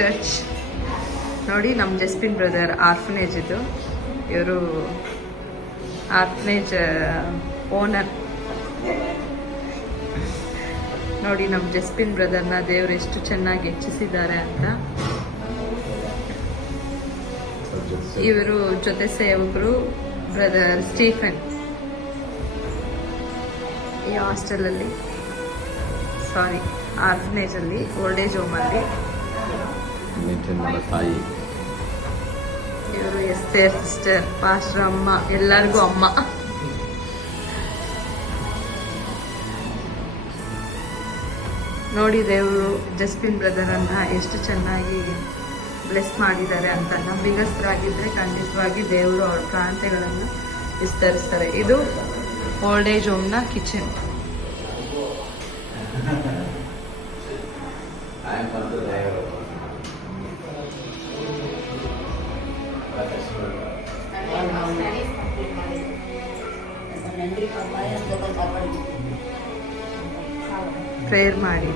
Church. ನೋಡಿ ನಮ್ಮ ಜಸ್ಪಿನ್ brother orphanage ಇದು. ಇವರು ಆರ್ಫನೇಜ್ ಓನರ್. ನೋಡಿ ನಮ್ಮ ಜಸ್ಪಿನ್ ಬ್ರದರ್ನ ದೇವರು ಎಷ್ಟು ಚೆನ್ನಾಗಿ ಹೆಚ್ಚಿಸಿದ್ದಾರೆ ಅಂತ. ಇವರು ಜೊತೆ ಸೇವಕರು ಬ್ರದರ್ ಸ್ಟೀಫನ್. ಈ ಹಾಸ್ಟೆಲಲ್ಲಿ ಆರ್ಫನೇಜಲ್ಲಿ ಓಲ್ಡ್ ಏಜ್ ಹೋಮಲ್ಲಿ ತಾಯಿ. ಇವರು ಎಸ್ತೇರ್ ಸಿಸ್ಟರ್, ಪಾಸ್ಟರ್ ಅಮ್ಮ, ಎಲ್ಲರಿಗೂ ಅಮ್ಮ. ನೋಡಿ ದೇವರು ಜಸ್ಪಿನ್ ಬ್ರದರನ್ನು ಎಷ್ಟು ಚೆನ್ನಾಗಿ ಬ್ಲೆಸ್ ಮಾಡಿದ್ದಾರೆ ಅಂತ. ನಂಬಿಗಸ್ತರಾಗಿದ್ದರೆ ಖಂಡಿತವಾಗಿ ದೇವರು ಅವ್ರ ಪ್ರಾಂತ್ಯಗಳನ್ನು ವಿಸ್ತರಿಸ್ತಾರೆ. ಇದು ಓಲ್ಡ್ ಏಜ್ ಹೋಮ್ನ ಕಿಚನ್. ಪ್ರೇಯರ್ ಮಾಡಿ.